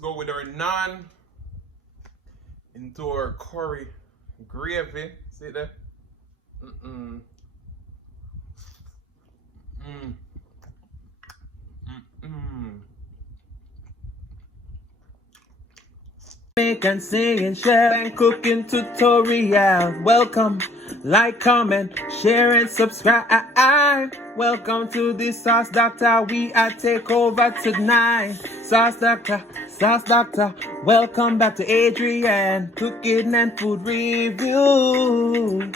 go with our naan into our curry gravy. See that? Make and sing and share and cooking tutorial. Welcome, like, comment, share and subscribe. Welcome to the Sauce Dackta. We are take over tonight. Sauce Dackta. Welcome back to Adrian, cooking and food review.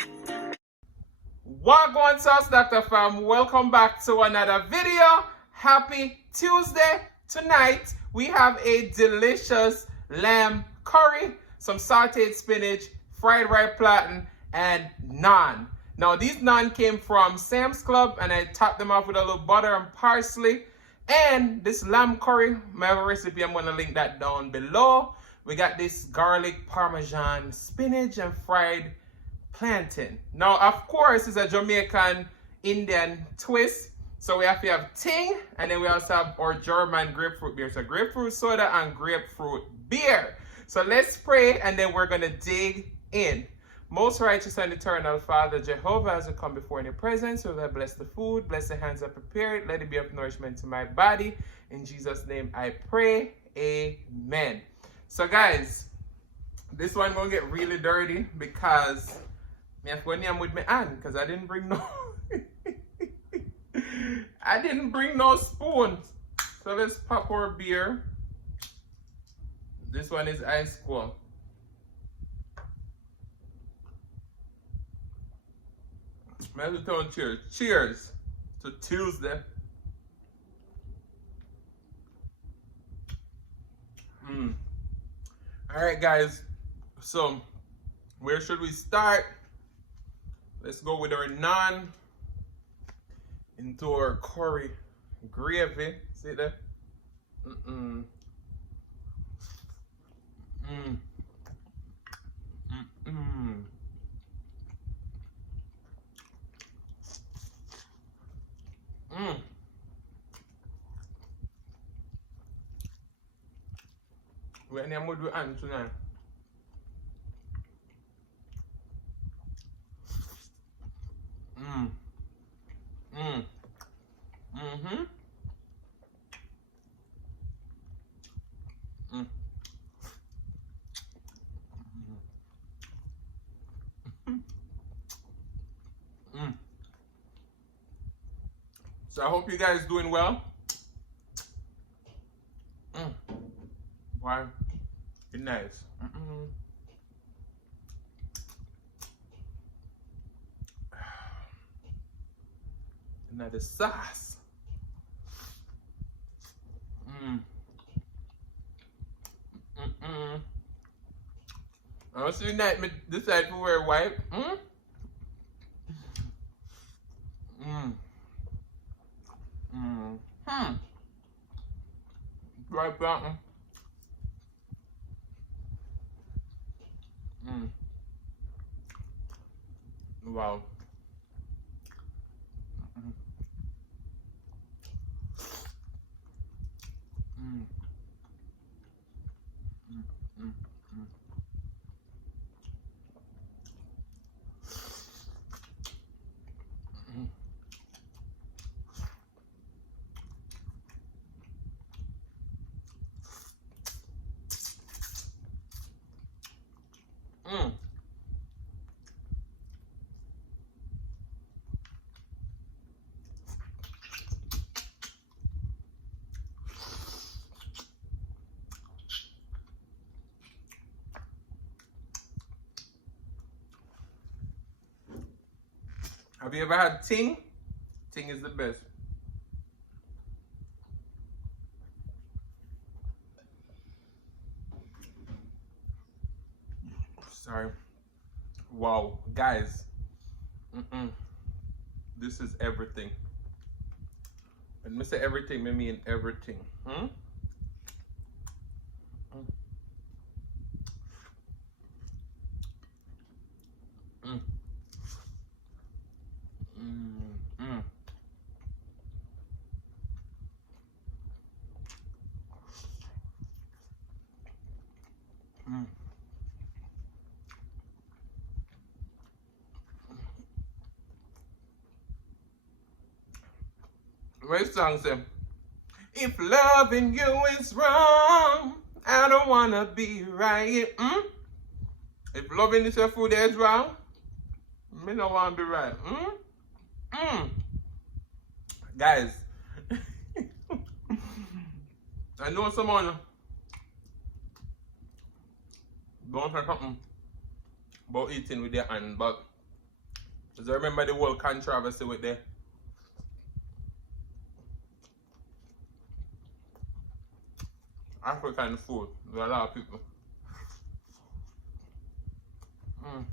Wagwan Sauce Dackta fam, welcome back to another video. Happy Tuesday. Tonight we have a delicious lamb curry, some sauteed spinach, fried ripe plantain, and naan. Now these naan came from Sam's Club and I topped them off with a little butter and parsley. And this lamb curry, my recipe, I'm going to link that down below. We got this garlic parmesan spinach and fried plantain. Now of course it's a Jamaican Indian twist. So we have to have ting, and then we also have our German grapefruit beer. So grapefruit soda and grapefruit beer. So let's pray, and then we're going to dig in. Most righteous and eternal Father Jehovah, as we come before in your presence, we will bless the food, bless the hands that prepare it, let it be of nourishment to my body. In Jesus' name I pray, amen. So guys, this one going to get really dirty because I have to go name with my hand because I didn't bring no... I didn't bring no spoons. So let's pop our beer. This one is ice cold. Melatonin cheers. Cheers to Tuesday. Alright guys. So where should we start? Let's go with our naan into our curry gravy. See that? We're in mood with Anne tonight. So I hope you guys doing well. Why? It's nice. Now the sauce. I don't see that decide to wear white. Right button. Wow. Have you ever had ting? Ting is the best. Sorry. Wow, guys. This is everything. When I say everything, I mean everything. Mm. What song say? If loving you is wrong, I don't wanna be right. Mm? If loving is your food is wrong, me don't wanna be right. Mm? Mm. Guys, I know someone don't say something about eating with their hand, but just remember the whole controversy with the African food. There are a lot of people. Mm.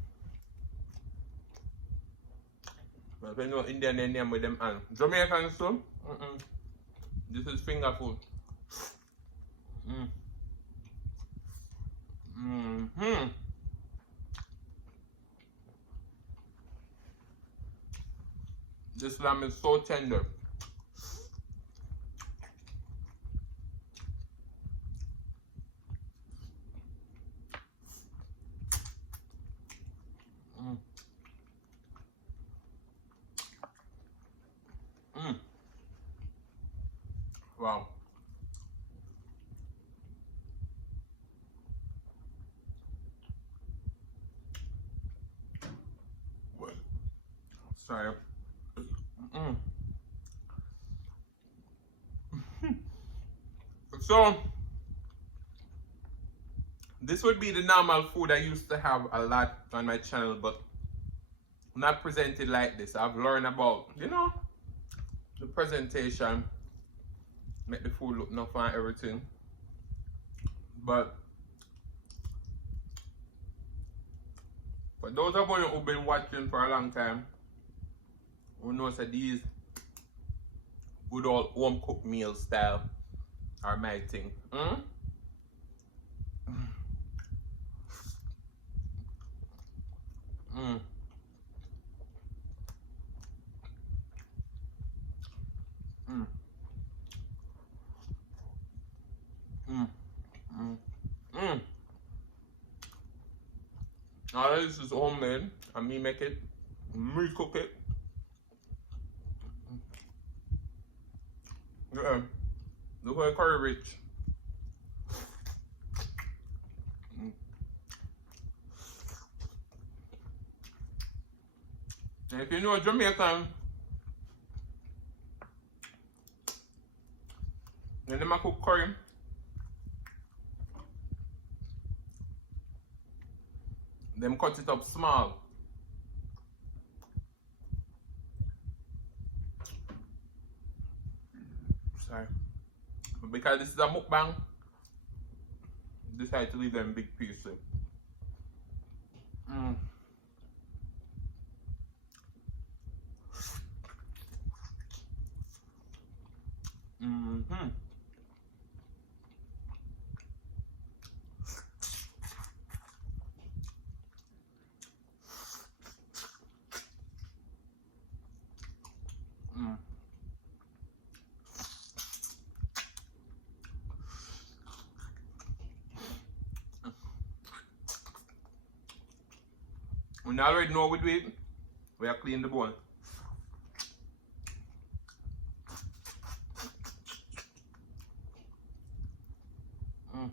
But if you know Indian, they name with them hand. Jamaican too. This is finger food. Mm. Mm-hmm. This lamb is so tender. Mm. Mm. Wow. Sorry. Mm. So, this would be the normal food I used to have a lot on my channel, but not presented like this. I've learned about, you know, the presentation, make the food look enough and everything. But for those of you who've been watching for a long time, who knows that these good old home cooked meal style are my thing. Mm? Mm. Mm. Mm. Mm. Mm. Now this is homemade, and me make it, me cook it. Yeah, the whole curry rich. Mm. And if you know Jamaican, when they cook curry, them cut it up small. Sorry. But because this is a mukbang, decide to leave them big pieces. Mm. Mm-hmm. Mm. We already know we do it. We are clean the bone. Mm.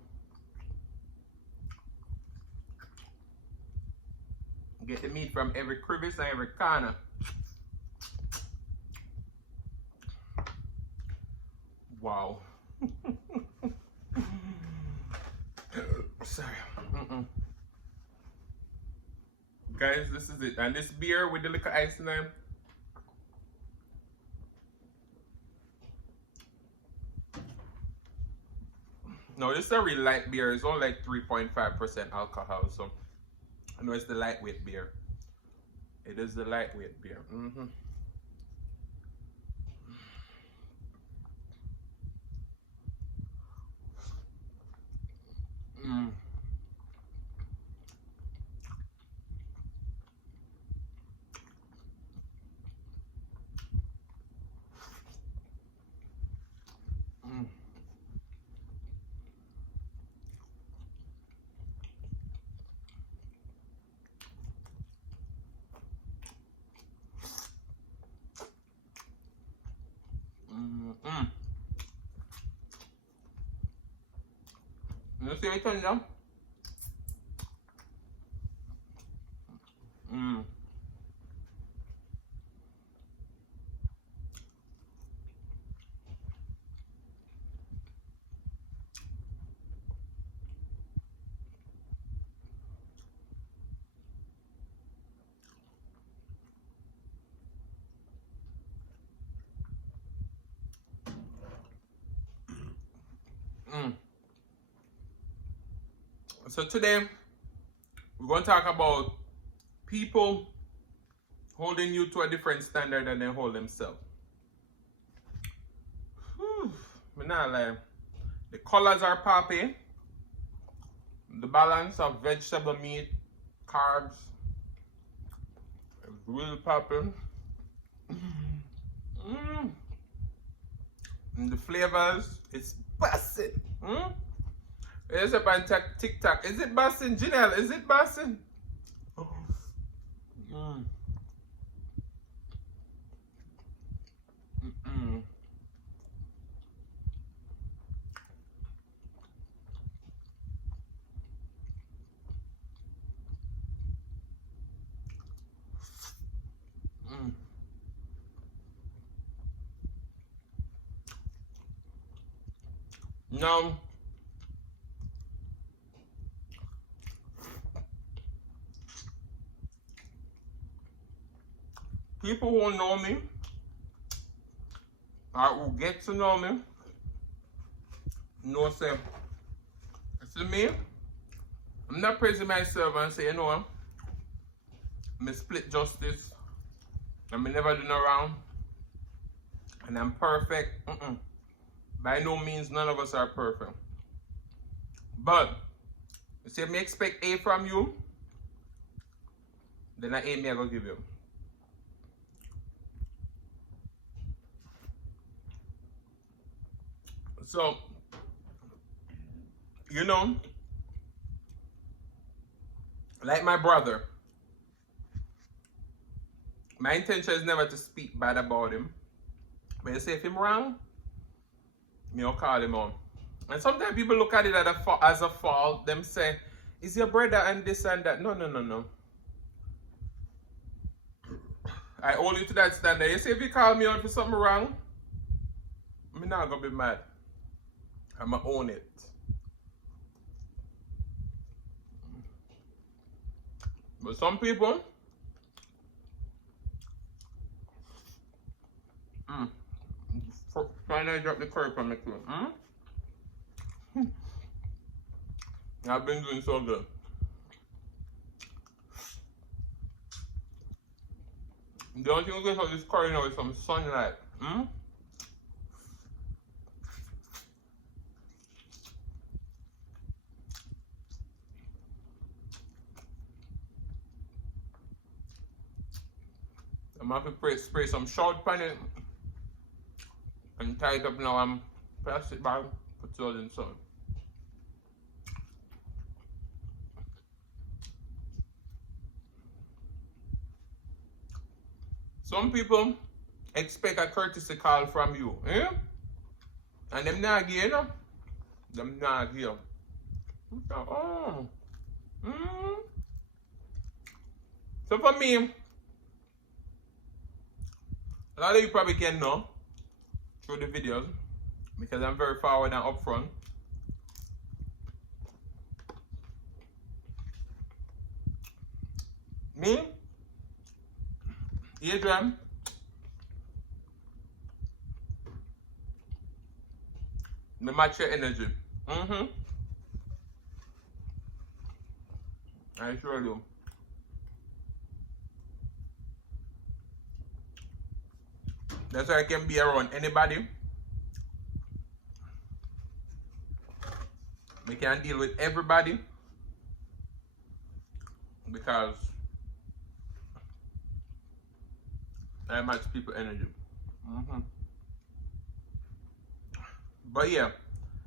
Get the meat from every crevice and every corner. Wow. Sorry. Guys, this is it. And this beer with the liquor ice in there. No, this is a real light beer. It's only like 3.5% alcohol. So I know it's the lightweight beer. It is the lightweight beer. Mm-hmm. Mm. Mm. You see it on them? Mm. Mm. So today we're going to talk about people holding you to a different standard than they hold themselves. Me not lie. The colors are poppy. The balance of vegetable, meat, carbs is really popping. Mm. And the flavors, it's busting. Mm? It's up on TikTok. Is it busting, Janelle? Is it busting? Mm. Mm-mm. Mm. Now, people who know me or who get to know me know say, see me, I'm not praising myself and say, you know, me split justice and me never do no wrong and I'm perfect. By no means, none of us are perfect. But, you say me expect A from you, then I A me I go give you. So, you know, like my brother, my intention is never to speak bad about him. But you say if him wrong, me will call him on. And sometimes people look at it as a fault. Them say, is your brother and this and that. No, no, no, no. I hold you to that standard. You say if you call me out for something wrong, I'm not going to be mad. I'm going to own it. But some people, finally drop the curry from the crew. I've been doing so good. The only thing we get out of this curry now is some sunlight. I'm going to have to spray some short pan it and tie it up now. I'm plastic bag, put it all in sun. Some people expect a courtesy call from you, and them not give, you know? Them not give. Oh. So for me, a lot of you probably can know through the videos because I'm very forward and upfront. Me, Adrian, me match your energy. I sure do. That's why I can be around anybody. We can deal with everybody because I match people energy. But yeah,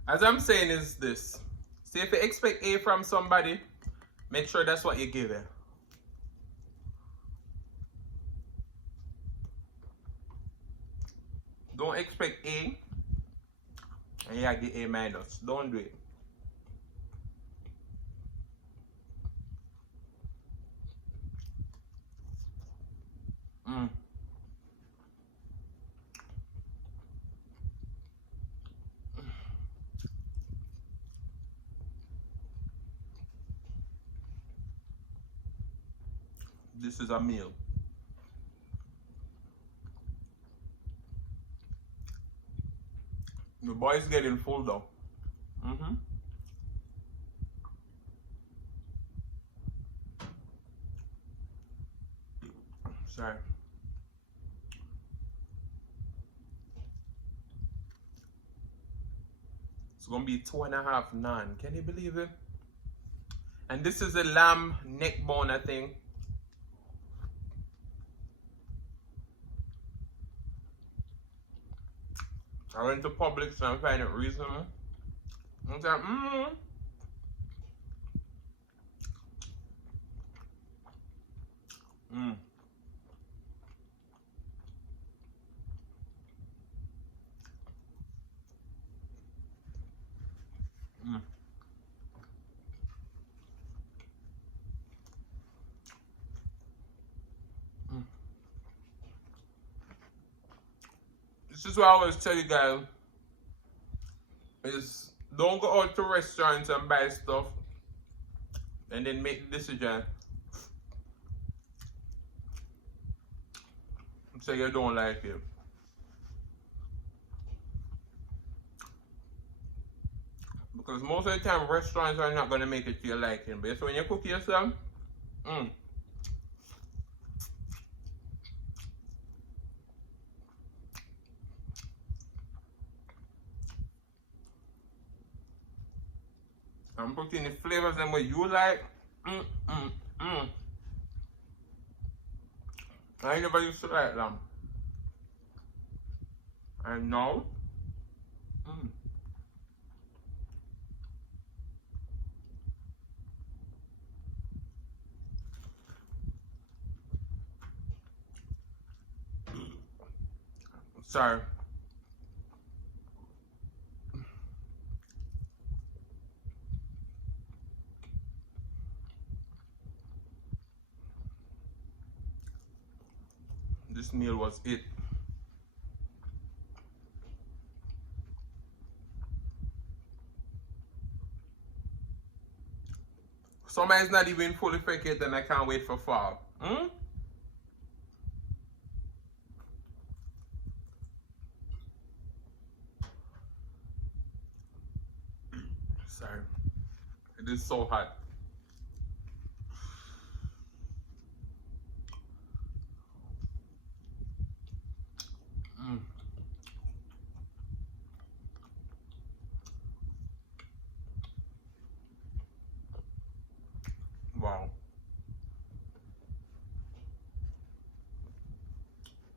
as I'm saying is this. See, if you expect A from somebody, make sure that's what you give it. Don't expect A and you get A minus. Don't do it. This is a meal. The boy's getting full though. Sorry. It's gonna be 2.5 naan. Can you believe it? And this is a lamb neck bone, I think. I went to Publix and I find it reasonable. I was like, This is what I always tell you guys, is don't go out to restaurants and buy stuff and then make the decision say you don't like it. Because most of the time restaurants are not going to make it to your liking, but so when you cook yourself, I'm putting the flavors and what you like. I never used to like them. I know. Sorry. This meal was it. Summer is not even fully fake yet and I can't wait for fall. Sorry. It is so hot. Wow.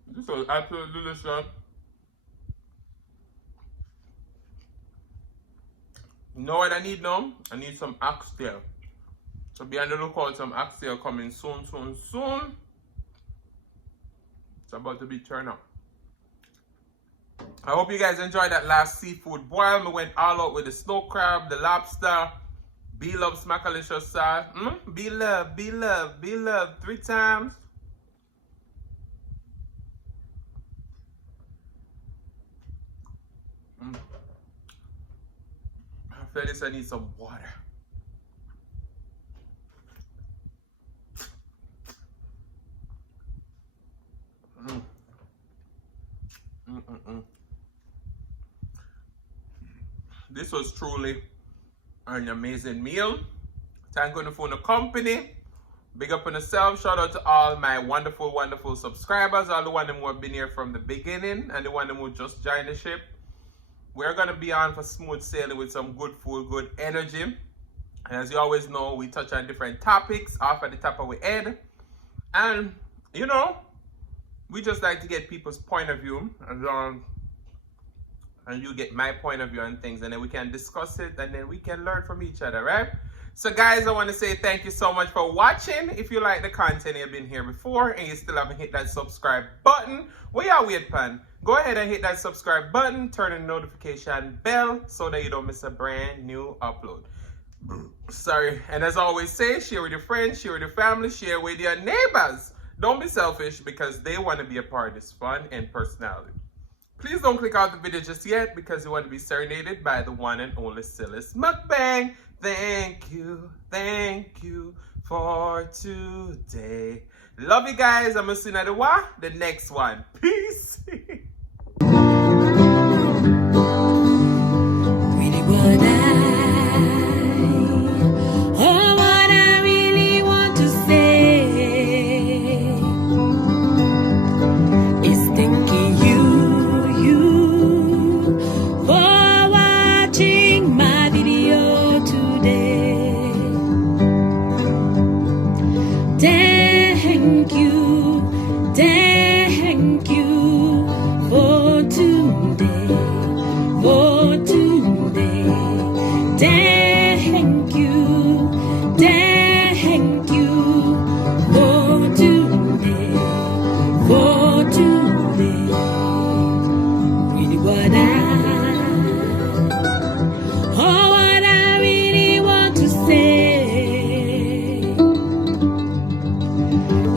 This was absolutely delicious. You know what I need now? I need some oxtail. So be on the lookout, some oxtail coming soon, soon, soon. It's about to be turned up. I hope you guys enjoyed that last seafood boil. We went all out with the snow crab, the lobster, B-Love Smackalicious sauce. B-Love, B-Love, B-Love 3 times. After this, I need some water. This was truly an amazing meal. Thank you for the company. Big up on yourself. Shout out to all my wonderful, wonderful subscribers. All the ones who have been here from the beginning and the ones who just joined the ship. We're going to be on for smooth sailing with some good food, good energy. And as you always know, we touch on different topics off at the top of our head. And, you know, we just like to get people's point of view. And you get my point of view on things. And then we can discuss it. And then we can learn from each other, right? So, guys, I want to say thank you so much for watching. If you like the content, you've been here before and you still haven't hit that subscribe button, what y'all wait pan? Go ahead and hit that subscribe button, turn on the notification bell so that you don't miss a brand new upload. Sorry. And as I always say, share with your friends, share with your family, share with your neighbors. Don't be selfish because they want to be a part of this fun and personality. Please don't click out the video just yet because you want to be serenaded by the one and only Silas Mukbang. Thank you for today. Love you guys. I'm going to see you at the next one. Peace. What I really want to say is thanking you for watching my video today. Thank you for today, for today. Thank you for today. Really what I really want to say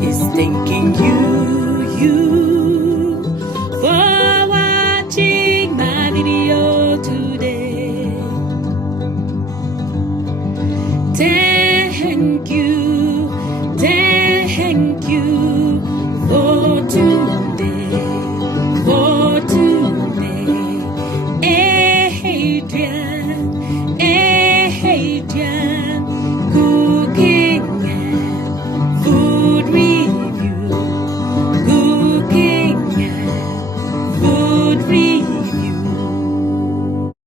is thanking you for watching my video today. Thank you.